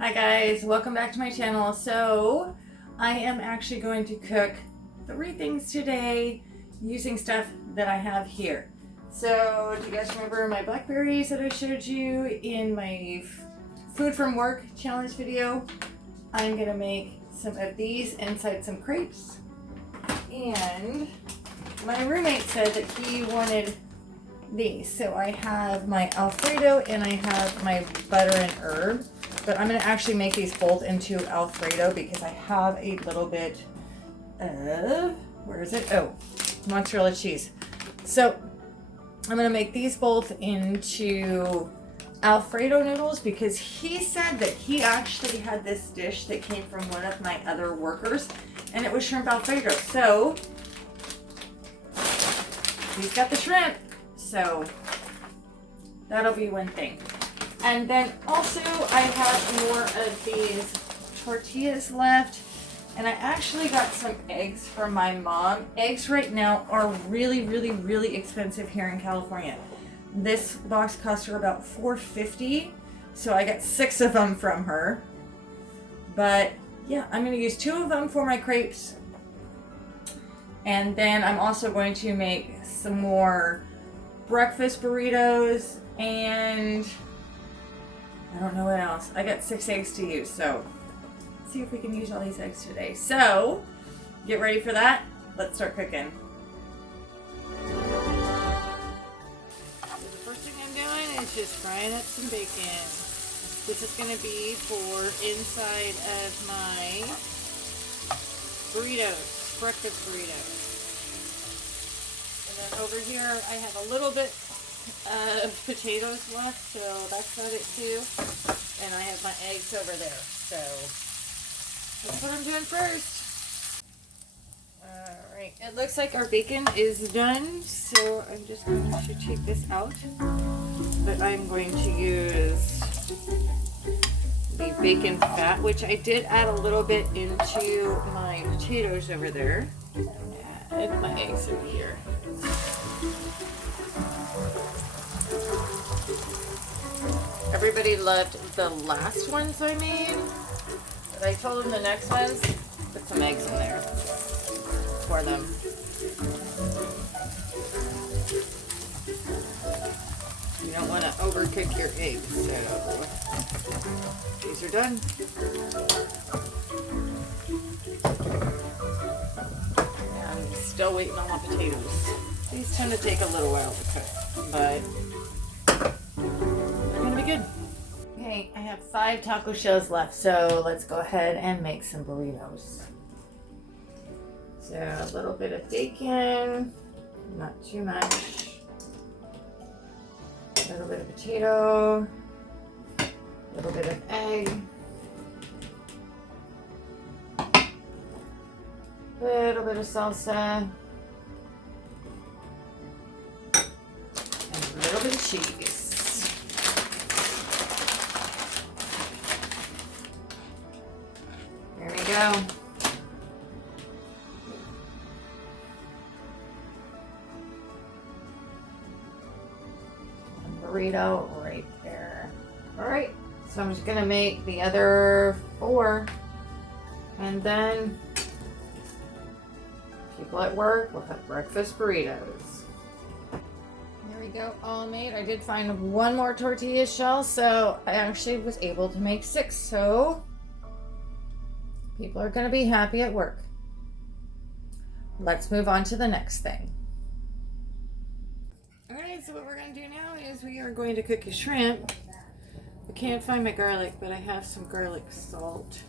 Hi guys, welcome back to my channel. So I am actually going to cook 3 things today using stuff that I have here. So do you guys remember my blackberries that I showed you in my food from work challenge video? I'm gonna make some of these inside some crepes, and my roommate said that he wanted these. So I have my Alfredo and I have my butter and herb. But I'm going to actually make these both into Alfredo because I have a little bit of, where is it? Oh, mozzarella cheese. So I'm going to make these both into Alfredo noodles because he said that he actually had this dish that came from one of my other workers and it was shrimp Alfredo. So he's got the shrimp. So that'll be one thing. And then also I have more of these tortillas left, and I actually got some eggs from my mom. Eggs right now are really expensive here in California. This box cost her about $4.50, so I got 6 of them from her. But yeah, I'm going to use 2 of them for my crepes, and then I'm also going to make some more breakfast burritos, and I don't know what else. I got 6 eggs to use, so let's see if we can use all these eggs today. So, get ready for that. Let's start cooking. So the first thing I'm doing is just frying up some bacon. This is going to be for inside of my burritos, breakfast burritos. And then over here I have a little bit potatoes left, so that's about it too. And I have my eggs over there, so that's what I'm doing first. Alright, it looks like our bacon is done, so I'm just going to take this out. But I'm going to use the bacon fat, which I did add a little bit into my potatoes over there. Add my eggs over here. Everybody loved the last ones I made, but I told them the next ones, put some eggs in there for them. You don't want to overcook your eggs, so these are done. I'm still waiting on my potatoes. These tend to take a little while to cook, but good. Okay, I have 5 taco shells left, so let's go ahead and make some burritos. So a little bit of bacon, not too much. A little bit of potato, a little bit of egg, a little bit of salsa, and a little bit of cheese. Go. Burrito right there. Alright, so I'm just gonna make the other 4, and then people at work will have breakfast burritos. There we go, all made. I did find 1 more tortilla shell, so I actually was able to make 6, so people are going to be happy at work. Let's move on to the next thing. Alright, so what we're going to do now is we are going to cook a shrimp. I can't find my garlic, but I have some garlic salt.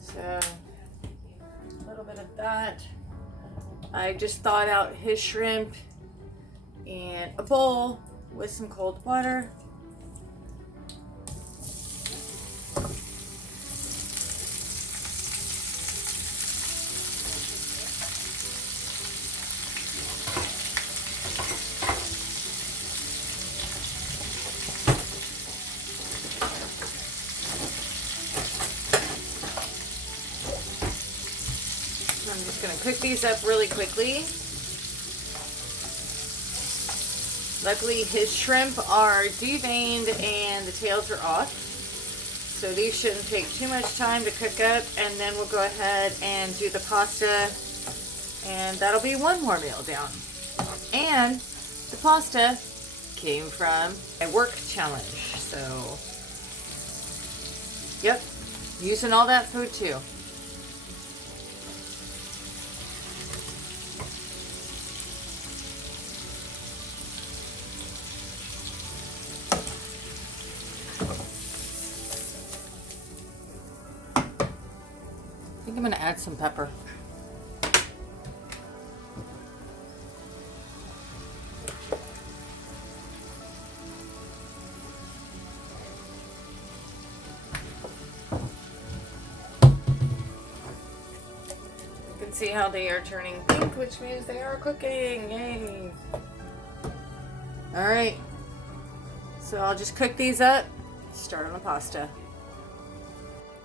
So, a little bit of that. I just thawed out his shrimp in a bowl with some cold water. I'm just going to cook these up really quickly. Luckily his shrimp are deveined and the tails are off. So these shouldn't take too much time to cook up, and then we'll go ahead and do the pasta, and that'll be one more meal down. And the pasta came from my work challenge, so yep, using all that food too. I think I'm going to add some pepper. You can see how they are turning pink, which means they are cooking. Yay! Alright, so I'll just cook these up, start on the pasta.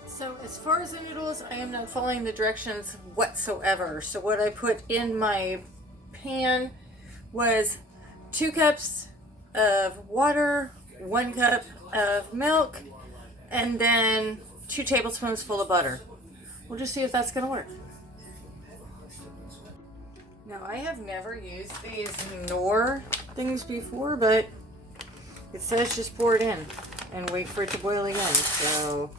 So as far as the noodles, I am not following the directions whatsoever. So what I put in my pan was 2 cups of water, 1 cup of milk, and then 2 tablespoons full of butter. We'll just see if that's going to work. Now I have never used these Knorr things before, but it says just pour it in and wait for it to boil again. So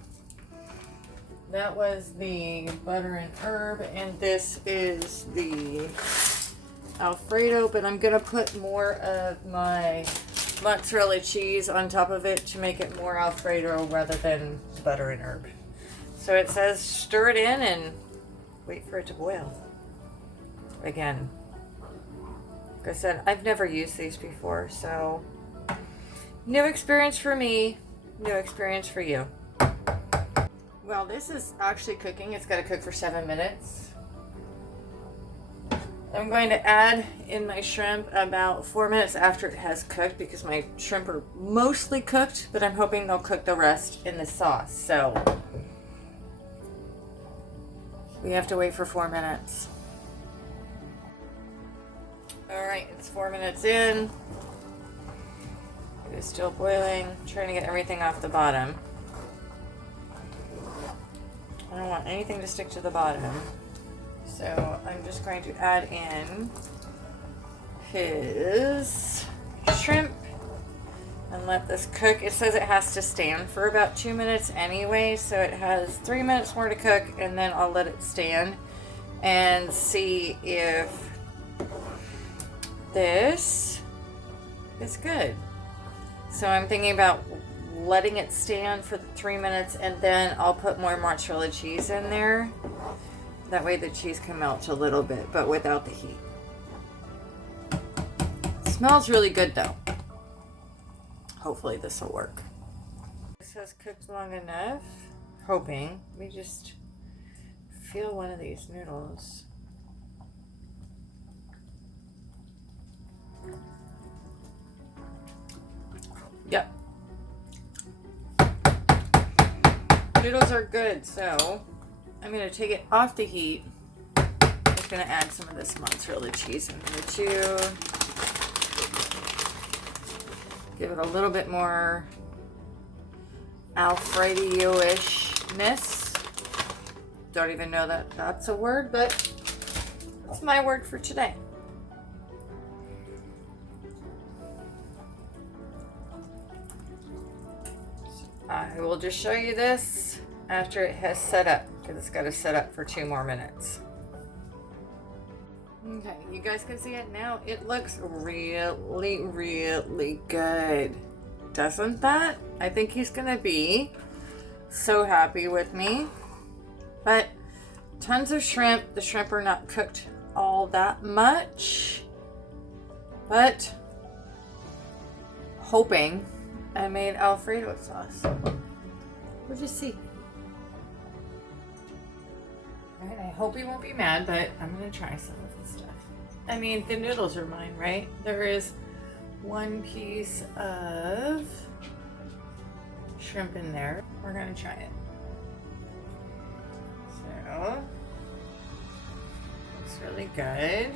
that was the butter and herb, and this is the Alfredo, but I'm gonna put more of my mozzarella cheese on top of it to make it more Alfredo rather than butter and herb. So it says stir it in and wait for it to boil. Again, like I said, I've never used these before, so new experience for me, new experience for you. Well, this is actually cooking. It's got to cook for 7 minutes. I'm going to add in my shrimp about 4 minutes after it has cooked, because my shrimp are mostly cooked, but I'm hoping they'll cook the rest in the sauce. So we have to wait for 4 minutes. Alright, it's 4 minutes in. It is still boiling. I'm trying to get everything off the bottom. I don't want anything to stick to the bottom. So I'm just going to add in his shrimp and let this cook. It says it has to stand for about 2 minutes anyway, so it has 3 minutes more to cook, and then I'll let it stand and see if this is good. So I'm thinking about letting it stand for 3 minutes, and then I'll put more mozzarella cheese in there. That way the cheese can melt a little bit, but without the heat. It smells really good though. Hopefully this will work. This has cooked long enough. Hoping. Let me just feel one of these noodles. Yep. Noodles are good, so I'm going to take it off the heat. I'm just going to add some of this mozzarella cheese in there too. Give it a little bit more Alfredo-ishness. Don't even know that that's a word, but it's my word for today. I will just show you this after it has set up, because it's got to set up for 2 more minutes. Okay, you guys can see it now. It looks really, really good. Doesn't that? I think he's going to be so happy with me. But tons of shrimp. The shrimp are not cooked all that much. But hoping I made Alfredo sauce. We'll just see. Alright, I hope he won't be mad, but I'm going to try some of this stuff. I mean, the noodles are mine, right? There is 1 piece of shrimp in there. We're going to try it. So, looks really good.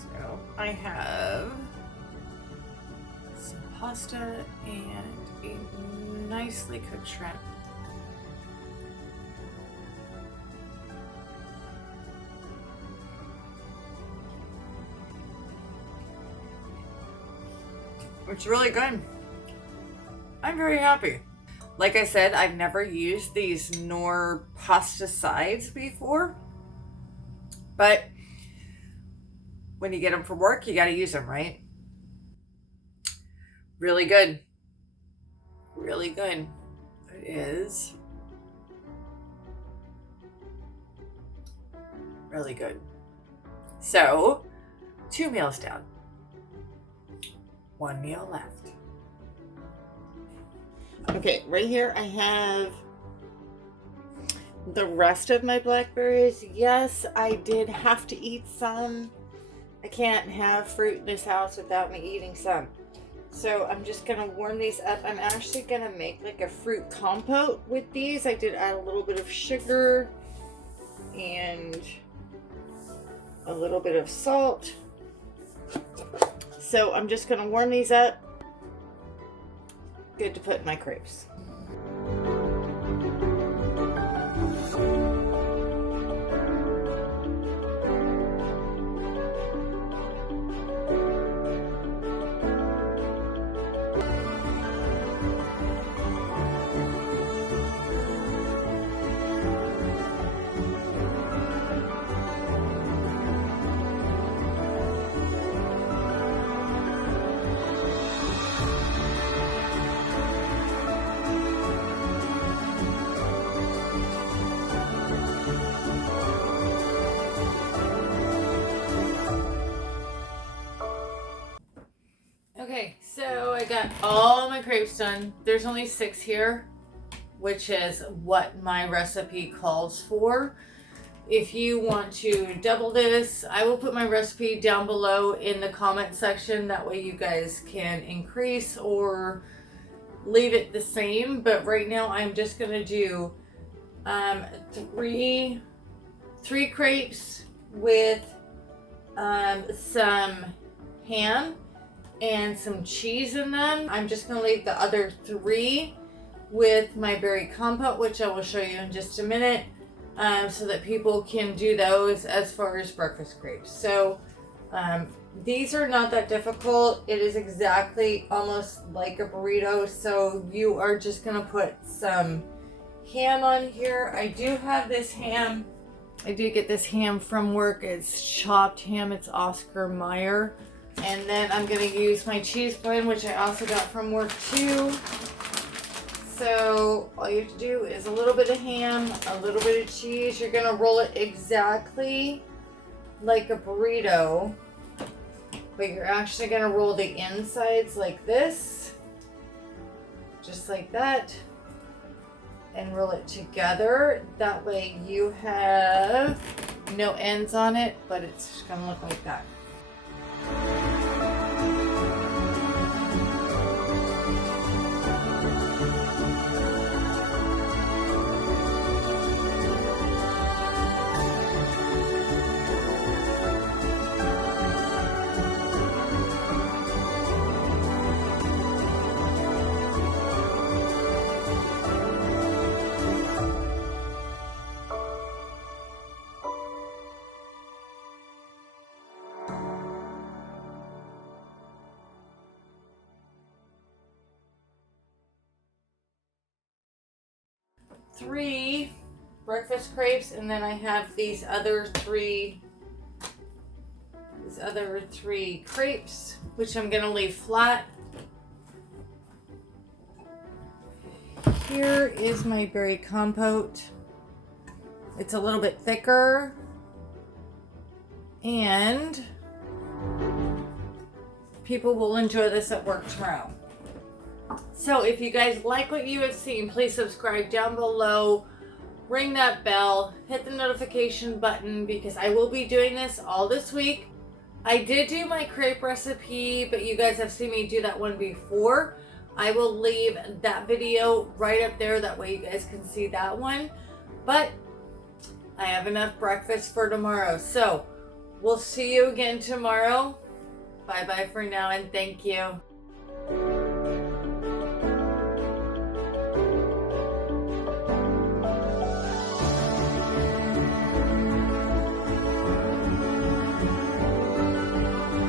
So, I have pasta and nicely cooked shrimp. It's really good. I'm very happy. Like I said, I've never used these nor pesticides before, but when you get them from work, you got to use them, right? Really good. Really good. It is really good. So, 2 meals down. 1 meal left. Okay, right here I have the rest of my blackberries. Yes, I did have to eat some. I can't have fruit in this house without me eating some. So I'm just gonna warm these up. I'm actually gonna make like a fruit compote with these. I did add a little bit of sugar and a little bit of salt. So I'm just gonna warm these up. Good to put in my crepes. Okay, so I got all my crepes done. There's only 6 here, which is what my recipe calls for. If you want to double this, I will put my recipe down below in the comment section. That way you guys can increase or leave it the same. But right now I'm just gonna do three crepes with some ham and some cheese in them. I'm just gonna leave the other 3 with my berry compote, which I will show you in just a minute, so that people can do those as far as breakfast crepes. So these are not that difficult. It is exactly almost like a burrito. So you are just gonna put some ham on here. I do have this ham. I did get this ham from work. It's chopped ham. It's Oscar Mayer. And then I'm going to use my cheese blend, which I also got from work too. So all you have to do is a little bit of ham, a little bit of cheese. You're going to roll it exactly like a burrito, but you're actually going to roll the insides like this, just like that, and roll it together. That way you have no ends on it, but it's just going to look like that. Three breakfast crepes, and then I have these other three crepes, which I'm gonna leave flat. Here is my berry compote. It's a little bit thicker, and people will enjoy this at work tomorrow. So if you guys like what you have seen, please subscribe down below, ring that bell, hit the notification button, because I will be doing this all this week. I did do my crepe recipe, but you guys have seen me do that one before. I will leave that video right up there, that way you guys can see that one. But I have enough breakfast for tomorrow, so we'll see you again tomorrow. Bye bye for now, and thank you.